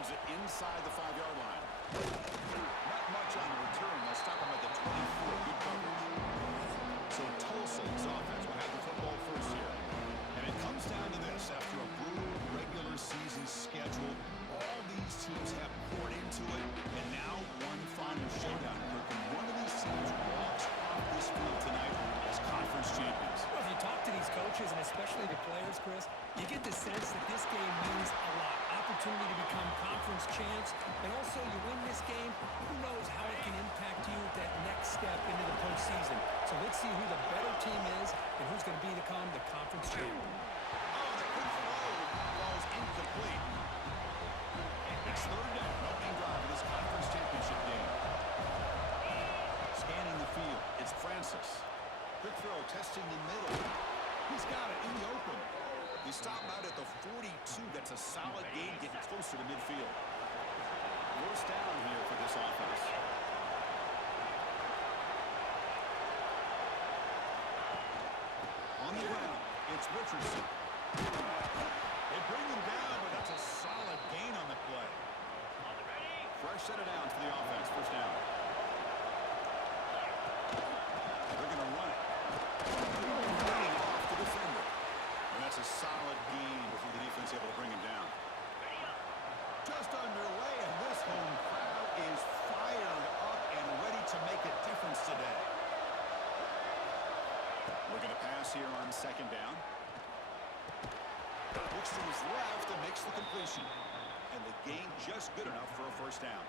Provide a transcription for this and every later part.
fields it inside the 5-yard line. Not much on the return. They'll stop him at the 24. Good coverage. So Tulsa's offense will have the football first here. And it comes down to this. After a brutal regular season schedule, all these teams have poured into it. And now one final showdown. And one of these teams walks off this field tonight as conference champions. Well, if you talk to these coaches, and especially the players, Chris, you get the sense that this game means a lot. Opportunity to become conference champs, and also you win this game, who knows how it can impact you at that next step into the postseason. So let's see who the better team is and who's going to become the conference champ. Oh, the quick throw falls incomplete. It's third down, opening drive of this conference championship game. Scanning the field, it's Francis. Quick throw, testing the middle. He's got it in the open. He stopped out at the 42. That's a solid gain, getting closer to midfield. First down here for this offense. On the ground, it's Richardson. They bring him down, but that's a solid gain on the play. Fresh set of downs for the offense. First down. They're going to run it. Off the defender. And that's a solid gain before the defense able to bring him down. Just underway, and this home crowd is fired up and ready to make a difference today. We're going to pass here on second down. Looks to his left and makes the completion. And the gain just good enough for a first down.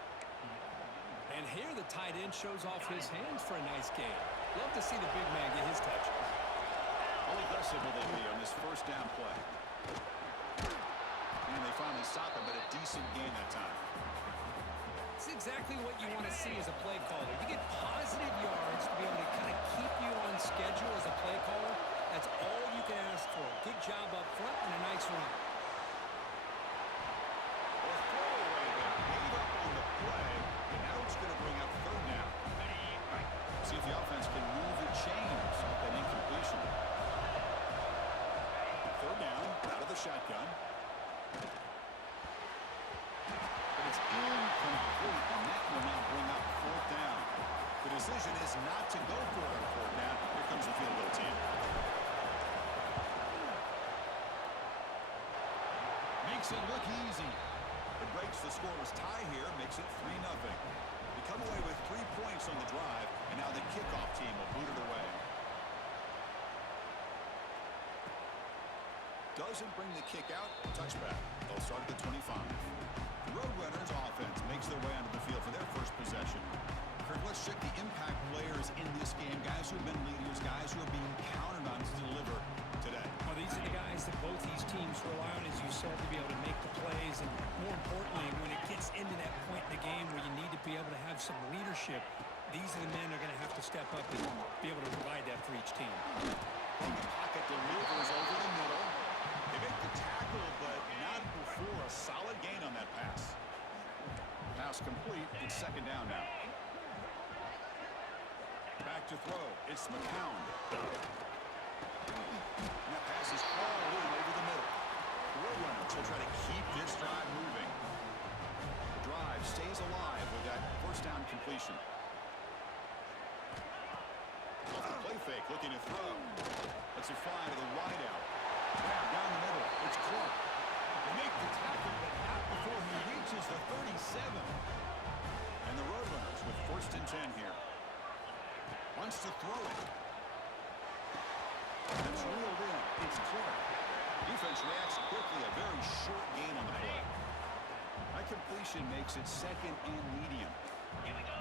And here the tight end shows off his hands for a nice gain. Love to see the big man get his touches. How aggressive will they be on this first down play? And they finally stop him, but a decent gain that time. It's exactly what you want to see as a play caller. You get positive yards to be able to kind of keep you on schedule as a play caller. That's all you can ask for. Good job up front and a nice run. A throwaway that gave up on the play, and now it's going to bring up third down. See if the offense can move the chains off that incompletion. Third down, out of the shotgun. But it's incomplete, and that will now bring up fourth down. The decision is not to go for it on fourth down. Here comes the field goal team. Makes it look easy. It breaks the scoreless tie here, makes it 3-0. We come away with 3 points on the drive, and now the kickoff team will boot it away. Doesn't bring the kick out, touchback. They'll start at the 25. The Roadrunners offense makes their way onto the field for their first possession. Kirk, let's check the impact players in this game, guys who have been leaders, guys who are being counted on to deliver today. Well, these are the guys that both these teams rely on, as you said, to be able to make the plays. And more importantly, when it gets into that point in the game where you need to be able to have some leadership, these are the men that are going to have to step up and be able to provide that for each team. From the pocket, delivers over the middle. They make the tackle, but not before a solid gain on that pass. Pass complete. It's second down now. Back to throw. It's McCown. And that pass is hauled in over the middle. The Roadrunners will try to keep this drive moving. The drive stays alive with that first down completion. Off the play fake, looking to throw. Lets it fly to the wideout. Grab down the middle. It's Clark. They make the tackle, but not before he reaches the 37. And the Roadrunners with first and 10 here. Wants to throw it. It's reeled in. It's Clark. Defense reacts quickly. A very short gain on the play. That completion makes it second and medium. Here we go.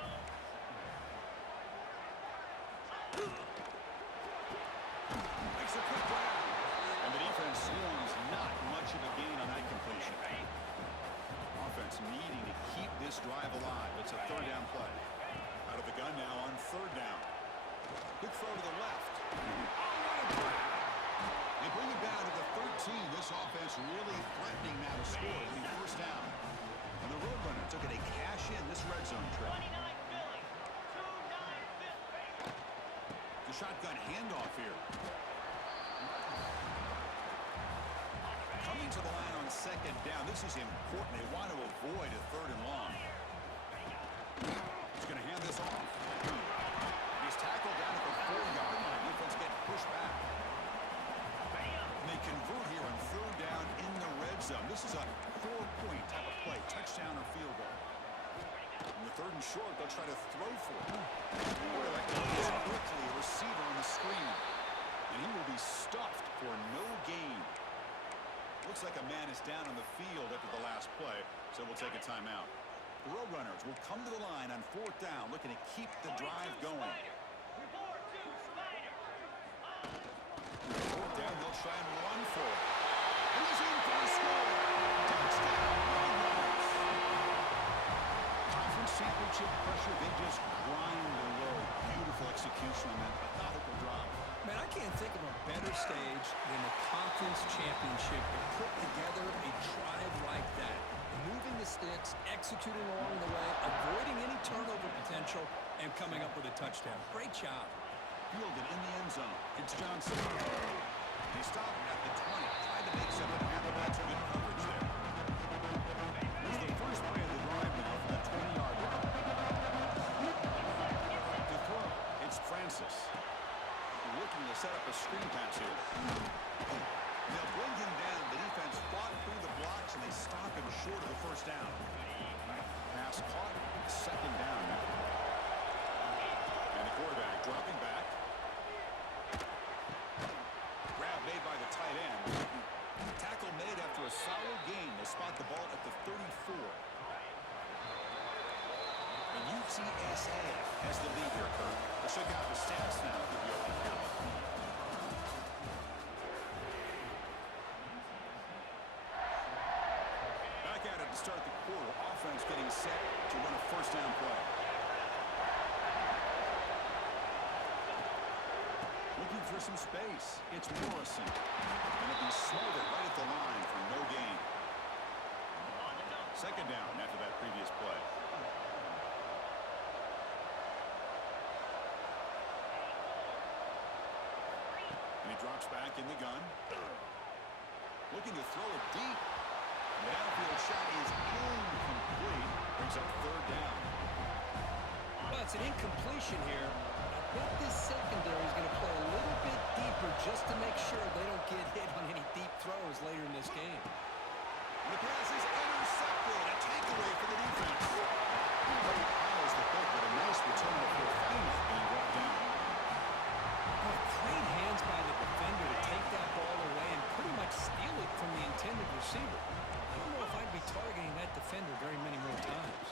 Makes a quick grab. And the defense swarms. Not much of a gain on that completion. Offense needing to keep this drive alive. It's a third down play. Out of the gun now on third down. Quick throw to the left. Oh, what a grab. They bring it down to the 13. This offense really threatening now to score with the first down. And the Roadrunners are going to cash in this red zone trip. The shotgun handoff here. Coming to the line on second down. This is important. They want to avoid a 3rd and long. He's going to hand this off. He's tackled down at the 4-yard line. Defense getting pushed back. And they convert here on 3rd down in the red zone. This is a 4-point type of play, touchdown or field goal. In the 3rd and short, they'll try to throw for it. Quarterback is quickly a receiver on the screen. And he will be stuffed for no gain. Looks like a man is down on the field after the last play, so we'll take a timeout. The Roadrunners will come to the line on 4th down, looking to keep the drive going. 4th down, they'll try and run for it. And he's in for the score. Touchdown, Roadrunners. Conference championship pressure, they just grind their road. Beautiful execution on that methodical drive. Man, I can't think of a better stage than the conference championship to put together a drive like that. Moving the sticks, executing along the way, avoiding any turnover potential, and coming up with a touchdown. Great job. Fielded in the end zone. It's Johnson. He stopped at the 20. Tried to make something happen. That's a good coverage there. Here's the first play of the drive now from the 20-yard line. To throw, it's Francis. Looking to set up a screen pass here. They'll bring him down. The defense fought through the blocks, and they stop him short of the 1st down. Pass caught, 2nd down now. And the quarterback dropping back. Grab made by the tight end. Tackle made after a solid gain. They'll spot the ball at the 34. And UTSA has the lead here, Kurt. Let's check out the stats now. Back at it to start the quarter. Offense getting set to run a 1st down play. Looking for some space. It's Morrison. And it'll be smothered right at the line for no gain. 2nd down after that previous play. Drops back in the gun. Looking to throw it deep. The downfield shot is incomplete. Brings up 3rd down. Well, it's an incompletion here. I think this secondary is going to play a little bit deeper just to make sure they don't get hit on any deep throws later in this game. The pass is intercepted. A takeaway for the defense. Follows the pick with a nice return before finally being brought down. Great hands by the defender to take that ball away and pretty much steal it from the intended receiver. I don't know if I'd be targeting that defender very many more times.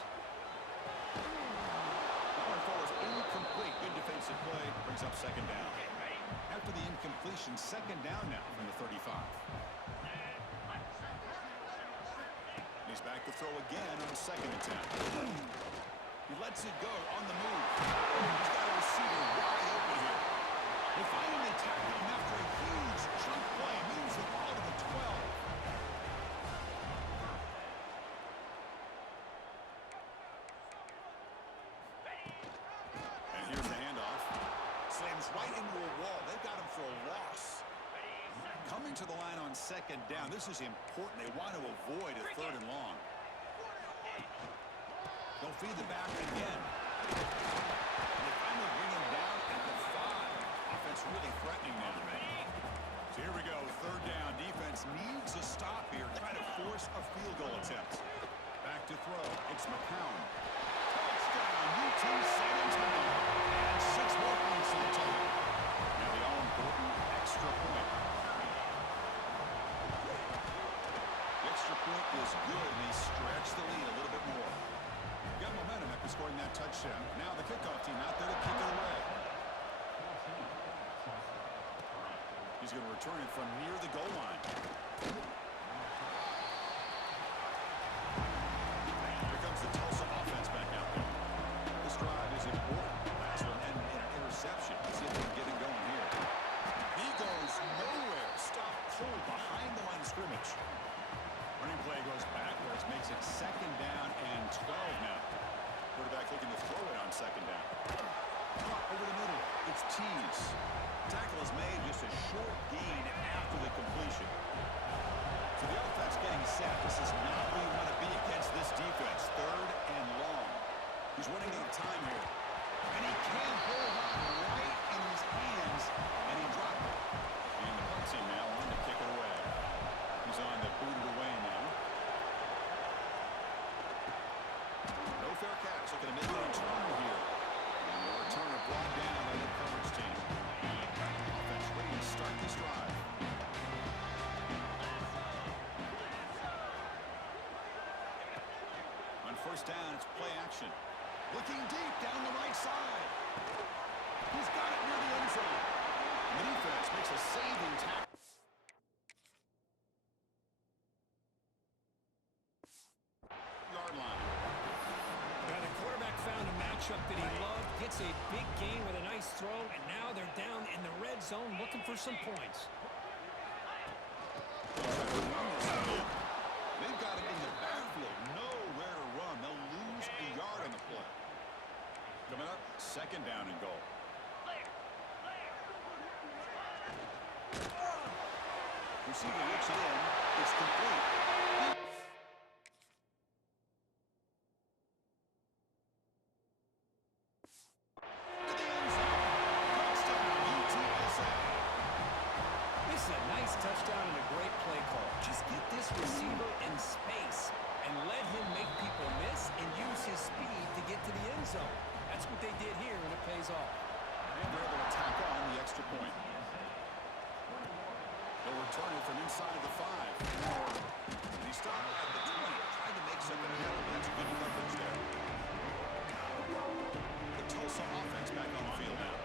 Power ball is incomplete. Good defensive play. Brings up 2nd down. After the incompletion, 2nd down now from the 35. He's back to throw again on the 2nd attempt. He lets it go on the move. He's got a receiver wide open here. They finally tackle him after a huge jump play. Moves the ball to the 12. And here's the handoff. Slams right into a wall. They've got him for a loss. Coming to the line on 2nd down. This is important. They want to avoid a 3rd and long. They'll feed the back again. And they finally bring him down at the 5. Offense really threatening now. So here we go. 3rd down. Defense needs a stop here. Try to force a field goal attempt. Back to throw. It's McCown. Touchdown. UT San Antonio. And 6 more points in the total. Now the all-important extra point. The extra point is good, and they stretch the lead a little bit more. Got momentum after scoring that touchdown. Now the kickoff team out there to kick it away. He's going to return it from near the goal line. Here comes the Tulsa offense back out there. This drive is important. Last one ended in an interception. Let's see if they can get it going here. He goes nowhere. Stop cold behind the line of scrimmage. Running play goes backwards, makes it 2nd down and 12 now. Quarterback looking to throw it on 2nd down. Over the middle, it's Tees. Tackle is made, just a short gain after the completion. So the offense getting set. This is not where you want to be against this defense. looking to make a return here. And the returner brought down by the coverage team. Offense ready to start this drive. On first down, it's play action. Looking deep down the right side. He's got it near the end zone. The defense makes a saving tackle. Yard line. Now the quarterback found a matchup that he loved, gets a big gain with a nice throw, and now they're down in the red zone looking for some points. They've got him in the backfield. Nowhere to run. They'll lose a yard on the play. Coming up, second down and goal. Receiver looks it in. It's complete. To the end zone. Touchdown, UTSA. This is a nice touchdown and a great play call. Just get this receiver in space and let him make people miss and use his speed to get to the end zone. That's what they did here, and it pays off. And they're able to tack on the extra point. They'll return it from inside the 5. He stopped at the 20. Tried to make something happen. That's good coverage there. The Tulsa offense back on the field now.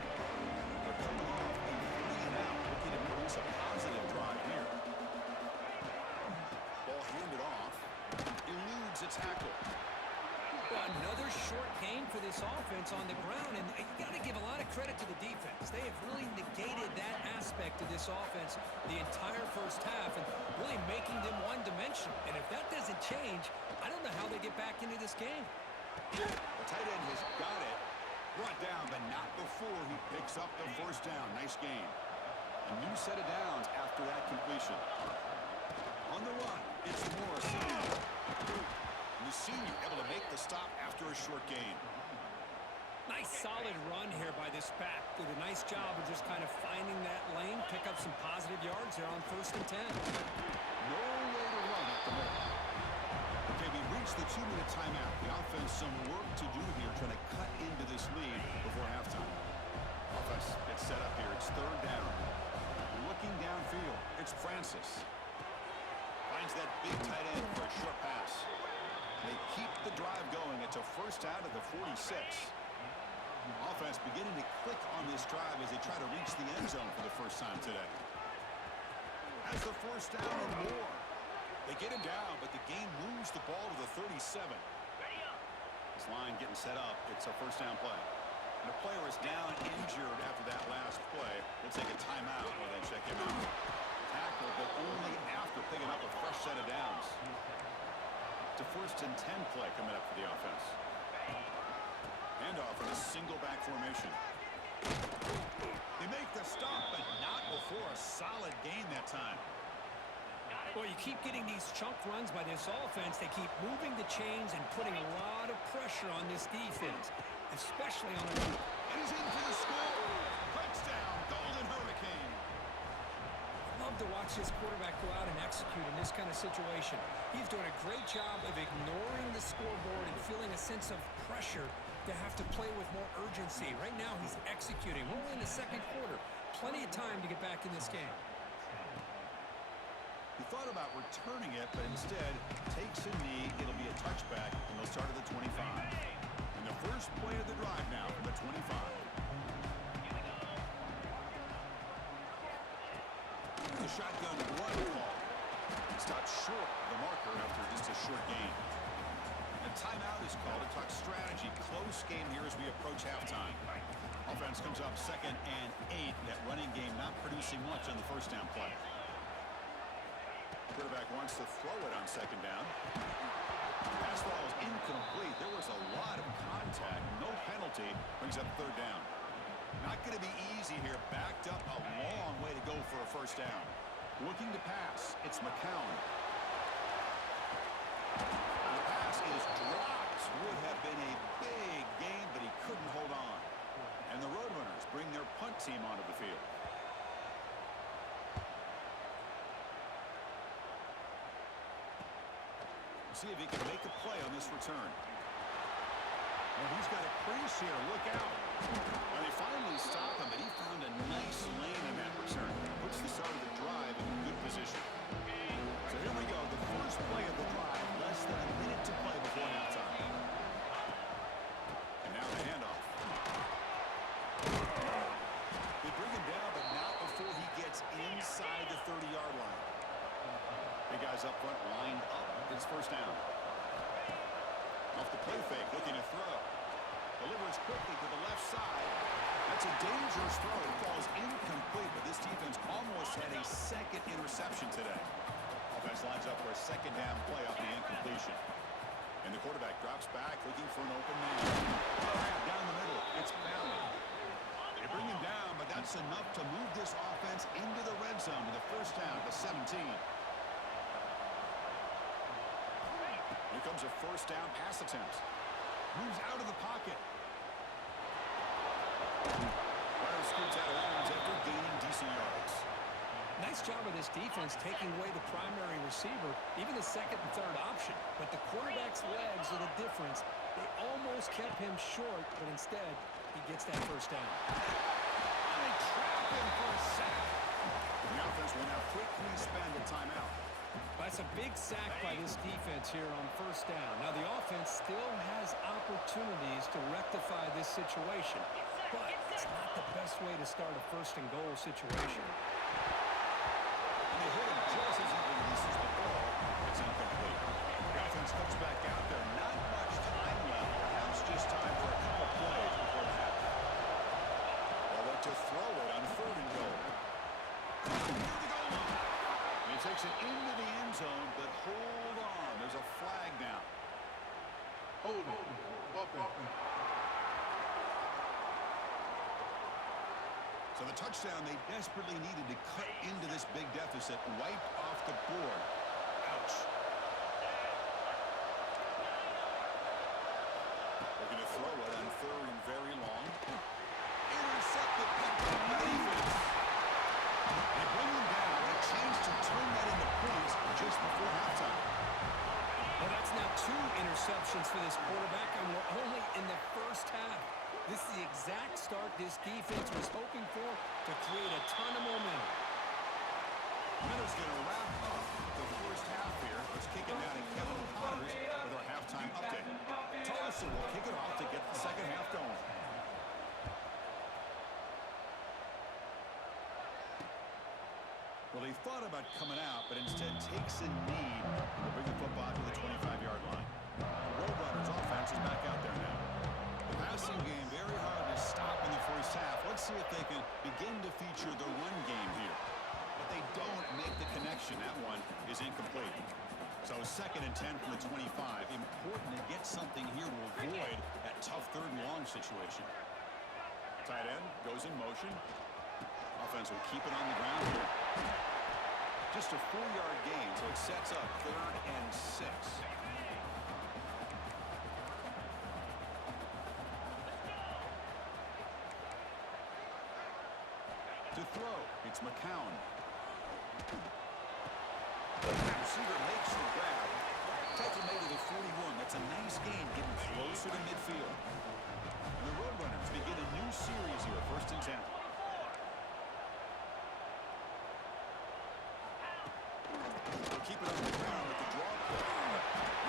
They're coming off a 3-and-out, looking to produce a positive drive here. Ball handed off. Eludes a tackle. Another short gain for this offense on the ground, and you got to give a lot of credit to the defense. They have really negated that aspect of this offense the entire first half and really making them one-dimensional. And if that doesn't change, I don't know how they get back into this game. The tight end has got it. Brought down, but not before he picks up the first down. Nice game. A new set of downs after that completion. On the run, it's Morris. The senior able to make the stop after a short gain. Nice solid run here by this back. Did a nice job of just kind of finding that lane, pick up some positive yards there on 1st and 10. No way to run up the middle. Okay, we reached the 2-minute timeout. The offense some work to do here, trying to cut into this lead before halftime. Offense gets set up here. It's third down. Looking downfield, it's Francis. Finds that big tight end for a short pass. They keep the drive going. It's a first out of the 46. Offense beginning to click on this drive as they try to reach the end zone for the first time today. Has the first down and more. They get him down, but the game moves the ball to the 37. This line getting set up. It's a first down play. And the player is down injured after that last play. We'll take a timeout while they check him out. Tackle, but only after picking up a fresh set of downs. It's a 1st and 10 play coming up for the offense. Handoff in a single back formation. They make the stop, but not before a solid gain that time. Well, you keep getting these chunk runs by this offense. They keep moving the chains and putting a lot of pressure on this defense, especially on the... And he's in for the score. Touchdown, Golden Hurricane. Love to watch this quarterback go out and execute in this kind of situation. He's doing a great job of ignoring the scoreboard and feeling a sense of pressure to have to play with more urgency. Right now, he's executing. We're only in the second quarter. Plenty of time to get back in this game. He thought about returning it, but instead takes a knee. It'll be a touchback, and they'll start at the 25. And the first play of the drive now from the 25. The shotgun run call. Stopped short of the marker after just a short gain. A timeout is called to talk strategy. Close game here as we approach halftime. Offense comes up 2nd and 8. That running game not producing much on the first down play. Quarterback wants to throw it on 2nd down. Pass ball is incomplete. There was a lot of contact. No penalty. Brings up 3rd down. Not going to be easy here. Backed up a long way to go for a first down. Looking to pass. It's McCown. The pass is dropped. Would have been a big gain, but he couldn't hold on. And the Roadrunners bring their punt team onto the field. See if he can make a play on this return. Oh, he's got a crease here. Look out. Well, they finally stop him, but he found a nice lane in that return. Puts the start of the drive in good position. So here we go. The first play of the drive. Less than a minute to play before halftime. And now the handoff. They bring him down, but not before he gets inside the 30-yard line. The guys up front lined up. It's first down. Off the play fake, looking to throw. Delivers quickly to the left side. That's a dangerous throw. It falls incomplete, but this defense almost had a second interception today. Offense lines up for a second down play off the incompletion. And the quarterback drops back, looking for an open man. Down the middle, it's bounded. They bring him down, but that's enough to move this offense into the red zone with a first down at the 17. Here comes a first down pass attempt. Moves out of the pocket. Ryder scoots out of bounds after gaining decent yards. Nice job of this defense taking away the primary receiver, even the second and third option. But the quarterback's legs are the difference. They almost kept him short, but instead, he gets that first down. And they trap him for a sack. The offense will now quickly spend a timeout. That's a big sack by this defense here on first down. Now, the offense still has opportunities to rectify this situation, but it's not the best way to start a first-and-goal situation. And they hit him just as he releases the ball. It's incomplete. The offense comes back out there. Not much time left. Perhaps just time for a couple plays before the half. They'll look to throw it on third and goal. Near the goal line. He takes it into the end zone, but hold on. There's a flag down. Hold it. Welcome. So the touchdown they desperately needed to cut into this big deficit wiped off the board. Ouch. Looking to throw it on third and very long. Intercepted by the defense. They bring him down. A chance to turn that into points just before halftime. Well, that's now 2 interceptions for this quarterback, and we're only in the first half. This is the exact start this defense was hoping for to create a ton of momentum. Miller's going to wrap up the first half here. Let's kick it down to Kevin Connors with our halftime update. Tulsa will kick it off to get the second half going. Well, he thought about coming out, but instead takes a knee to bring the football to the 25-yard line. Roadrunners offense is back out there now. The passing game very hard to stop in the first half. Let's see if they can begin to feature the run game here. But they don't make the connection. That one is incomplete. So second and 10 from the 25. Important to get something here to avoid that tough third and long situation. Tight end goes in motion. Offense will keep it on the ground here. Just a 4-yard gain, so it sets up third and 6. To throw, it's McCown. The receiver makes the grab. Takes it made to the 41. That's a nice gain, getting closer to midfield. And the Roadrunners begin a new series here, first and 10. They'll keep it on the ground with the draw play.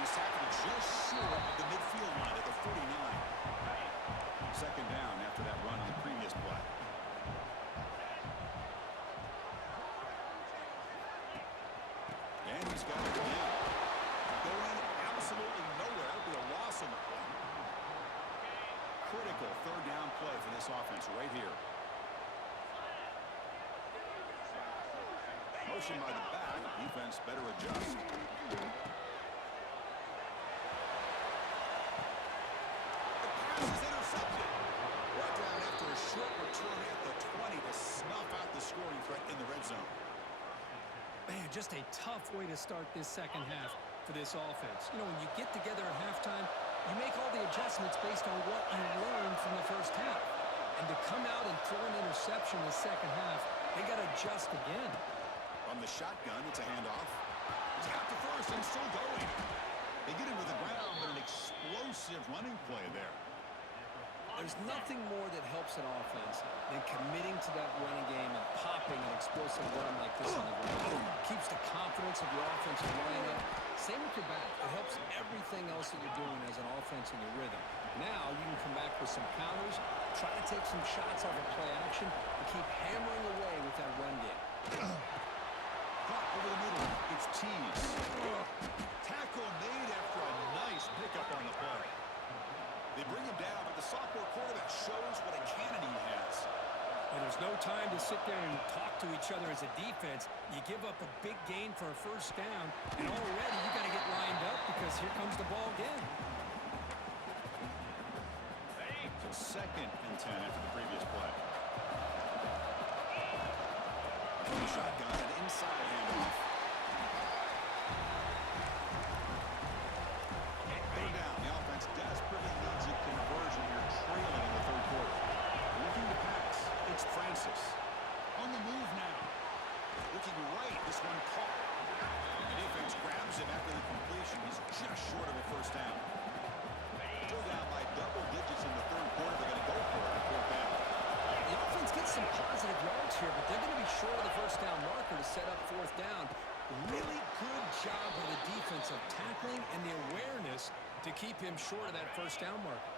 He's tackled just short of the midfield line at the 49. Second down after that run on the previous play. And he's got it again. Going absolutely nowhere. That'll be a loss on the play. Critical third down play for this offense right here. Motion by the back. Defense better adjust. The pass is intercepted. Brought down after a short return at the 20 to snuff out the scoring threat in the red zone. Man, just a tough way to start this second half for this offense. You know, when you get together at halftime, you make all the adjustments based on what you learned from the first half. And to come out and throw an interception in the second half, they got to adjust again. From the shotgun, it's a handoff. He's got the first and still going. They get him to the ground, but an explosive running play there. There's nothing more that helps an offense than committing to that running game and popping an explosive run like this on the ground. Keeps the confidence of your offensive line up. Same with your back. It helps everything else that you're doing as an offense in your rhythm. Now you can come back with some counters, try to take some shots off of play action, and keep hammering away with that run game. Caught over the middle. It's teased. Tackle made after a nice pickup on the play. They bring him down, but the sophomore quarterback shows what a cannon he has. And there's no time to sit there and talk to each other as a defense. You give up a big gain for a first down, and already you got to get lined up because here comes the ball again. So 2nd and 10 after the previous play. From the shotgun, an inside handoff. Down. The offense desperately needs a conversion here, trailing in the 3rd quarter. Looking to pass. It's Francis. On the move now. Looking right. This one caught. The defense grabs him after the completion. He's just short of a first down. Still down by double digits in the 3rd quarter. They're going to go for it on 4th down. The offense gets some positive yards here, but they're going to be short of the first down marker to set up 4th down. Really good job by the defense of tackling and the awareness to keep him short of that first down marker.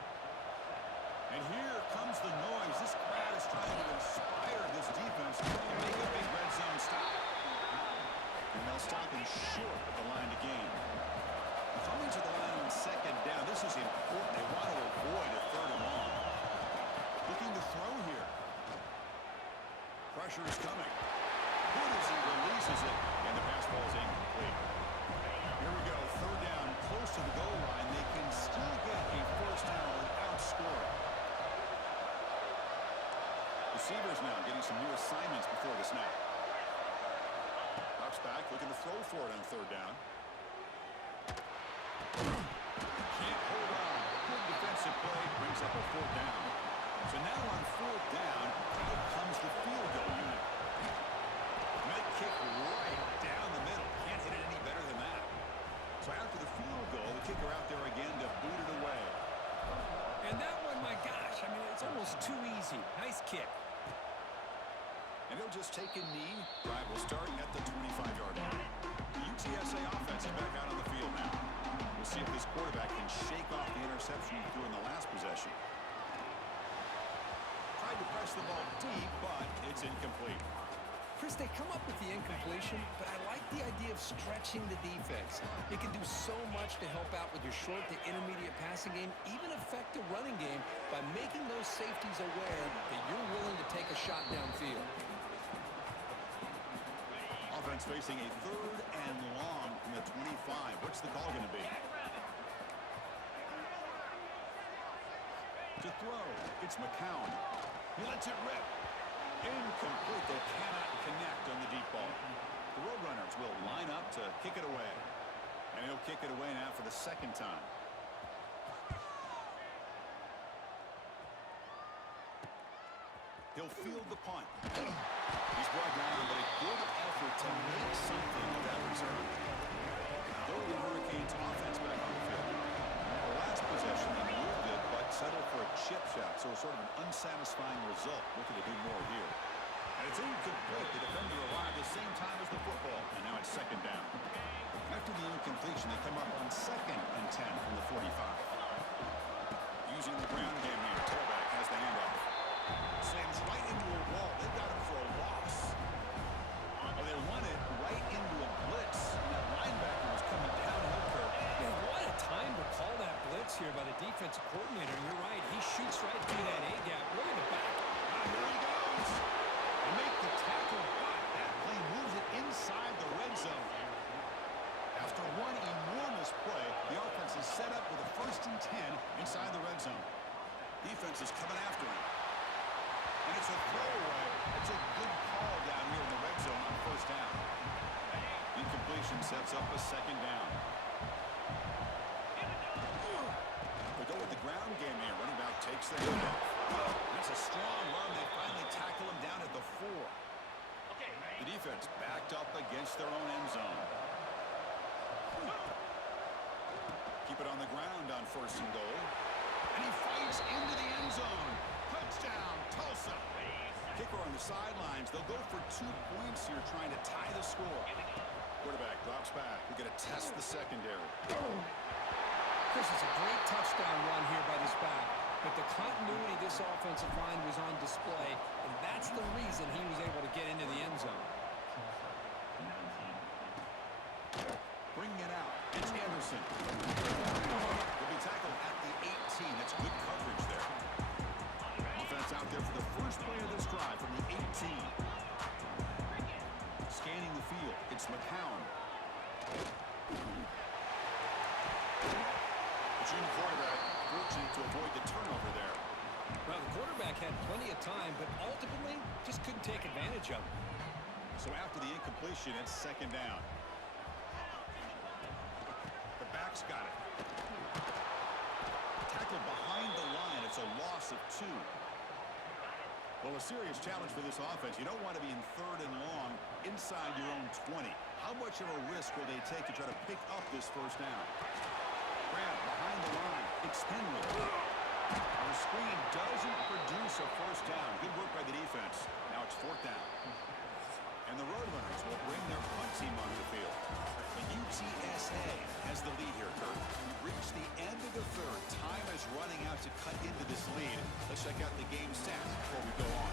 And here comes the noise. This crowd is trying to inspire this defense to make a big red zone stop. And they'll stop him short of the line to gain. Coming to the line on 2nd down. This is important. They want to avoid a 3rd and long. Looking to throw here. Pressure is coming. Good as he releases it, and the pass ball is incomplete. Here we go, 3rd down, close to the goal line. They can still get a first down without scoring. Receivers now getting some new assignments before the snap. Drops back, looking to throw for it on 3rd down. Can't hold on. Good defensive play, brings up a 4th down. So now on 4th down, out comes the field goal unit. Mid kick right down the middle. Can't hit it any better than that. So after the field goal, the kicker out there again to boot it away. And that one, my gosh, I mean, it's almost too easy. Nice kick. And he'll just take a knee. Drive will start at the 25-yard line. The UTSA offense is back out on the field now. We'll see if this quarterback can shake off the interception he threw in the last possession. Tried to press the ball deep, but it's incomplete. Chris, they come up with the incompletion, but I like the idea of stretching the defense. It can do so much to help out with your short to intermediate passing game, even affect the running game by making those safeties aware that you're willing to take a shot downfield. Offense facing a 3rd and long from the 25. What's the call going to be? To throw, it's McCown. He lets it rip. Incomplete. They cannot connect on the deep ball. The Roadrunners will line up to kick it away. And he'll kick it away now for the 2nd time. He'll field the punt. He's brought down, but a good effort to make something of that return. Golden Hurricanes offense back on the field. The last possession, they moved it, but settled for a chip shot, so sort of an unsatisfying result. Looking to do more here. And it's incomplete. The defender arrived the same time as the football, and now it's 2nd down. After the incompletion, they come up on 2nd and 10 from the 45. Using the ground game here, tailback has the handoff. Slams right into a wall. They got him for a loss. Oh, they run it right into a blitz. And that linebacker was coming downhill curve. Man, what a time to call that blitz here by the defensive coordinator. You're right. He shoots right through that A-gap. Look at the back. Here he goes. They make the tackle, but that play moves it inside the red zone. After one enormous play, the offense is set up with a 1st and 10 inside the red zone. Defense is coming after him. And it's a throwaway. It's a good call down here in the red zone on 1st down. Incompletion sets up a 2nd down. They go with the ground game here. Running back takes the handoff. That's a strong run. They finally tackle him down at the 4. The defense backed up against their own end zone. Keep it on the ground on 1st and goal. And he fights into the end zone. Touchdown, Tulsa. Kicker on the sidelines. They'll go for 2 points here, trying to tie the score. Quarterback drops back. We're going to test the secondary. Chris, it's a great touchdown run here by this back, but the continuity of this offensive line was on display, and that's the reason he was able to get into the end zone. Bringing it out. It's Anderson. He'll be tackled at the 18. That's good coverage there. Offense out there for the first play of this drive from the 18. Scanning the field. It's McCown. The junior quarterback fortunate to avoid the turnover there. Well, the quarterback had plenty of time, but ultimately just couldn't take advantage of it. So after the incompletion, it's second down. The back's got it. Tackled behind the line. It's a loss of 2. Well, a serious challenge for this offense. You don't want to be in 3rd and long inside your own 20. How much of a risk will they take to try to pick up this first down? Graham behind the line. It's Henry. And the screen doesn't produce a first down. Good work by the defense. Now it's 4th down. And the Roadrunners will bring their punt team onto the field. The UTSA has the lead here, Kurt. We've reached the end of the 3rd. Time is running out to cut into this lead. Let's check out the game stats before we go on.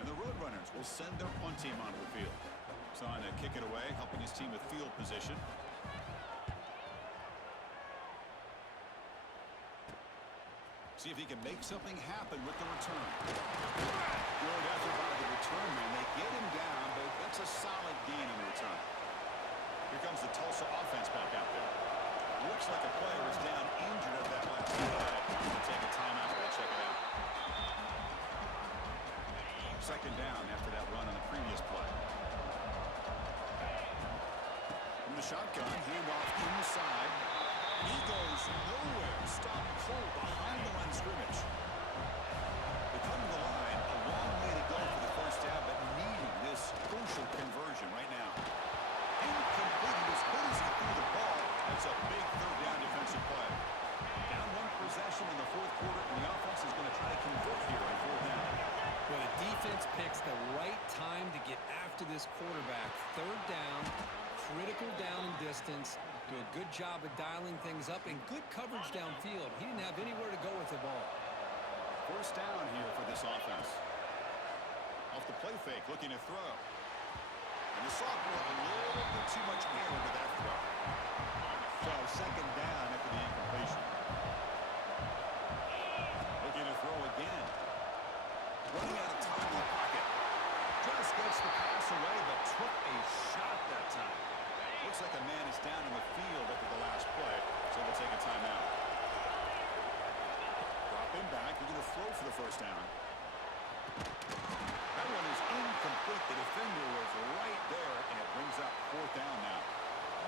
And the Roadrunners will send their punt team onto the field. Trying to kick it away, helping his team with field position. See if he can make something happen with the return. Good effort by the return man. They get him down, but that's a solid gain in the return. Here comes the Tulsa offense back out there. Looks like a player is down injured at that last play. We'll take a timeout to check it out. Second down after that run on the previous play. From the shotgun, handoff inside. He goes nowhere. Stop cold behind the line of scrimmage. They come to the line. A long way to go for the first down, but needing this crucial conversion right now. Incomplete. As good as he threw the ball, that's a big 3rd down defensive play. Down 1 possession in the 4th quarter, and the offense is going to try to convert here on 4th down. Well, the defense picks the right time to get after this quarterback. 3rd down, critical down and distance. Do a good job of dialing things up and good coverage downfield. He didn't have anywhere to go with the ball. First down here for this offense. Off the play fake, looking to throw. And the sophomore a little bit too much air into that throw. So second down after the incompletion. Looking to throw again. Running out of time in the pocket. Just gets the pass away, but took a shot that time. Looks like a man is down in the field after the last play, so we'll take a timeout. Dropping back, we're going to throw for the first down. That one is incomplete. The defender was right there, and it brings up 4th down now.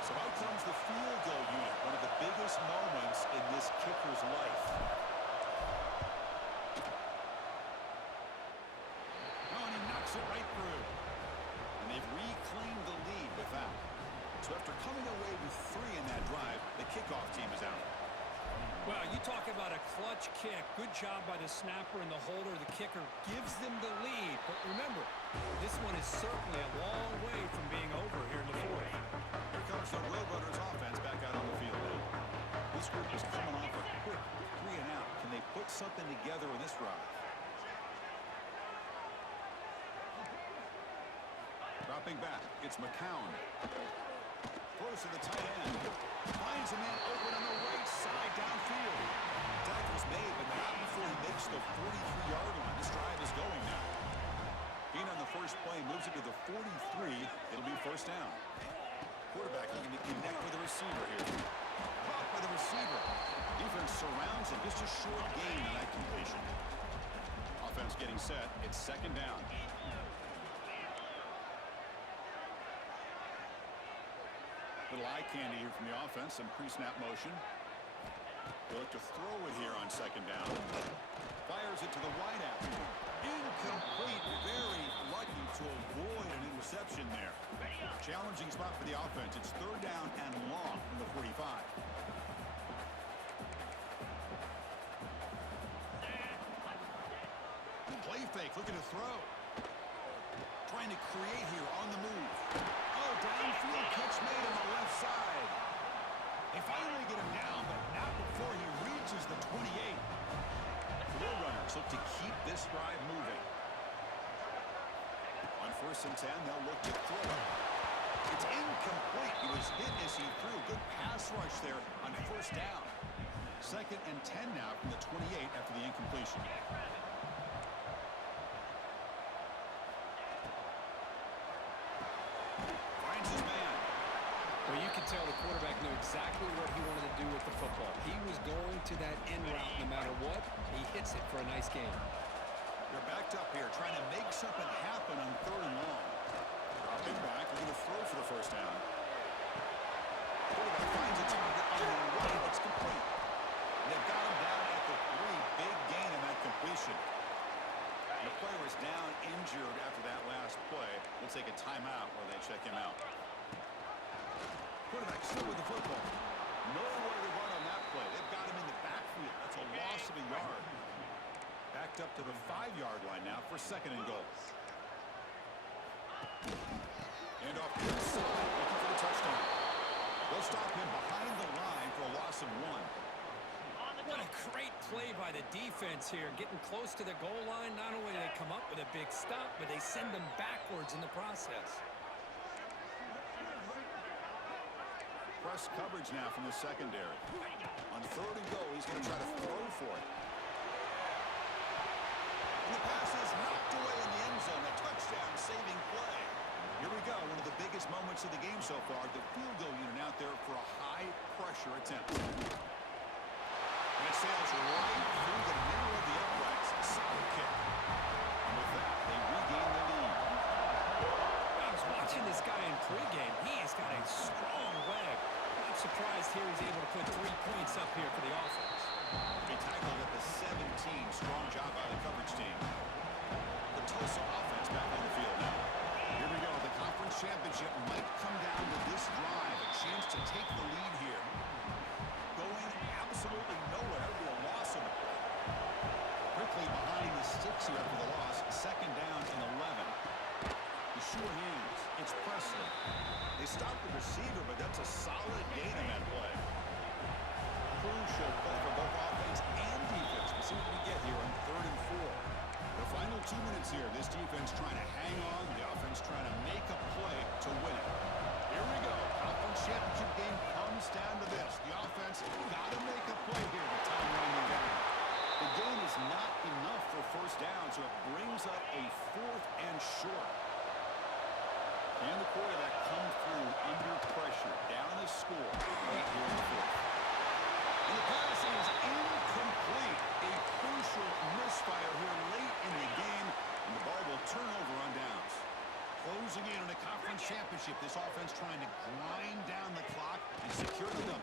So out comes the field goal unit, one of the biggest moments in this kicker's life. Oh, and he knocks it right through. And they've reclaimed the lead with that. So after coming away with 3 in that drive, the kickoff team is out. Well, you talk about a clutch kick. Good job by the snapper and the holder. The kicker gives them the lead. But remember, this one is certainly a long way from being over here in the 4th. Here comes the Roadrunners offense back out on the field now. This group is coming off a quick 3 and out. Can they put something together in this drive? Dropping back, it's McCown. Throws to the tight end. Finds a man open on the right side downfield. Tackle's made, but not before he makes the 43-yard line. This drive is going now. Being on the first play moves it to the 43. It'll be first down. Quarterback looking to connect with the receiver here. Caught by the receiver. Defense surrounds him. Just a short gain on that completion. Offense getting set. It's second down. Little eye candy here from the offense. Some pre-snap motion. They look to throw it here on second down. Fires it to the wideout. Incomplete. Very lucky to avoid an interception there. Challenging spot for the offense. It's third down and long from the 45. Play fake, looking to throw. Trying to create here on the move. Oh, downfield catch made on the left side. They finally get him down, but not before he reaches the 28. Thrill runners look to keep this drive moving. On 1st and 10, they'll look to throw it. It's incomplete. He was hit as he threw. Good pass rush there on 1st down. 2nd and 10 now from the 28 after the incompletion. Finds his man. Well, you can tell the quarterback knew exactly what he wanted to do with the football. He was going to that end route no matter what. He hits it for a nice gain. They're backed up here, trying to make something happen on 3rd and long. Dropping back, looking to throw for the 1st down. Quarterback finds a target on the right. It's complete. They've got him down at the 3. Big gain in that completion. The player is down injured after that last play. We'll take a timeout where they check him out. Quarterback still with the football. Nowhere to run on that play. They've got him in the backfield. That's a loss of a yard. Backed up to the 5-yard line now for 2nd and goal. And off to the side, looking for the touchdown. They'll stop him behind the line for a loss of 1. What a great play by the defense here. Getting close to the goal line, not only do they come up with a big stop, but they send them backwards in the process. Press coverage now from the secondary. On 3rd and goal, he's going to try to throw for it. And the pass is knocked away in the end zone. A touchdown-saving play. Here we go. One of the biggest moments of the game so far. The field goal unit out there for a high-pressure attempt. And it sails right through the middle of the uprights. Solid kick. And with that, they regain the lead. I was watching this guy in pregame. He has got a strong leg. Not surprised here he's able to put 3 points up here for the offense. He tackled at the 17. Strong job by the coverage team. The Tulsa offense back on the field now. Here we go. The conference championship might come down to this drive. A chance to take the lead here. Going absolutely nowhere. That'll be a loss of the play. Quickly behind the sticks here after the loss. 2nd down and 11. The sure hands. It's Presley. They stop the receiver, but that's a solid gain on that play. Crucial play for both offense and defense. We'll see what we get here on 3rd and 4. The final 2 minutes here. This defense trying to hang on. The offense trying to make a play to win it. Here we go. Conference championship game comes down to this. The offense got to make a play here to time winding down. The gain is not enough for 1st down, so it brings up a 4th and short. And the quarterback come through under pressure. Down a score right here in the 4th. And the pass is incomplete. A crucial misfire here late in the game. And the ball will turn over on downs. Closing in on a conference championship. This offense trying to grind down the clock and secure the W.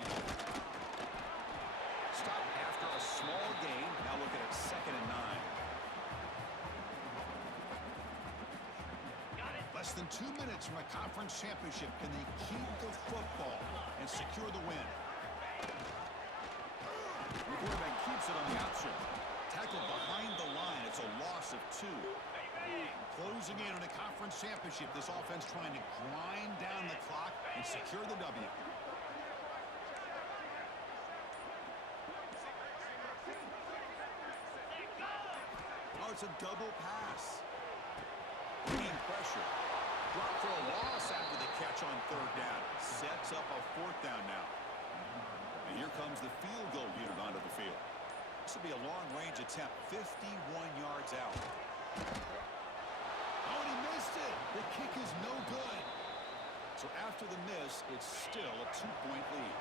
Stop after a small gain. Now looking at 2nd and 9. Less than 2 minutes from a conference championship. Can they keep the football and secure the win? The quarterback keeps it on the option. Tackled behind the line. It's a loss of 2. Closing in on a conference championship. This offense trying to grind down the clock and secure the W. Oh, it's a double pass. Bringing pressure. Drop for a loss after the catch on 3rd down. Sets up a 4th down now. And here comes the field goal unit onto the field. This will be a long-range attempt, 51 yards out. Oh, and he missed it. The kick is no good. So after the miss, it's still a 2-point lead.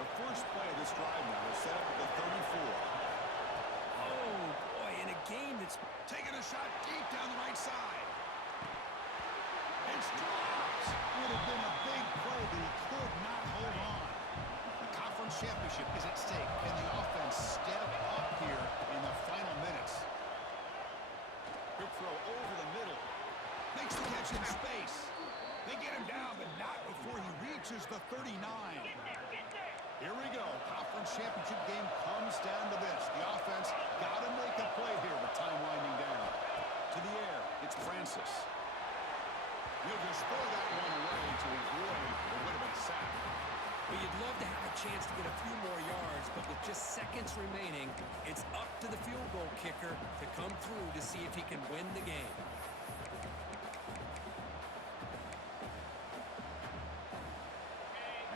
The first play of this drive now is set up at the 34. Oh, boy, in a game that's Taking a shot deep down the right side. It's dropped. Would have been a big play, but he could not hold on. The conference championship is at stake. Can the offense step up here in the final minutes? Quick throw over the middle. Makes the catch in space. They get him him down, but not before he reaches the 39. Here we go. Conference championship game comes down to this. The offense got to make a play here with time winding down. To the air, it's Francis. He'll just throw that one away to avoid what would have been a sack. Well, you'd love to have a chance to get a few more yards, but with just seconds remaining, it's up to the field goal kicker to come through to see if he can win the game.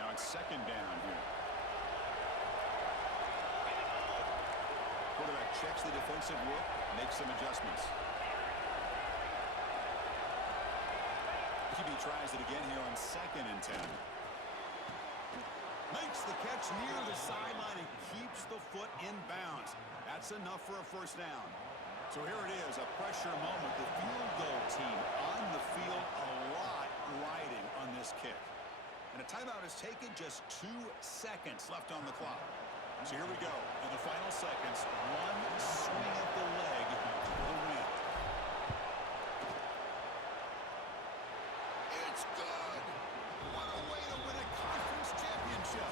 Now it's second down here. Quarterback checks the defensive look, makes some adjustments. QB tries it again here on 2nd and 10. Makes the catch near the sideline and keeps the foot in bounds. That's enough for a first down. So here it is, a pressure moment. The field goal team on the field, a lot riding on this kick. And a timeout is taken, just 2 seconds left on the clock. So here we go. In the final seconds, one swing of the leg for the win. It's good! What a way to win a conference championship!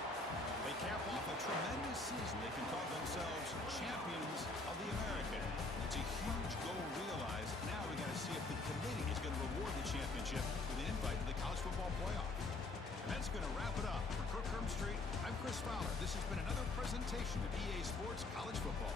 They cap off a tremendous season. They can call themselves champions of the American. It's a huge goal realized. Now we got to see if the committee is going to reward the championship with an invite to the college football playoff. And that's going to wrap it up. For Kirk Street, I'm Chris Fowler. This has been another presentation of EA Sports College Football.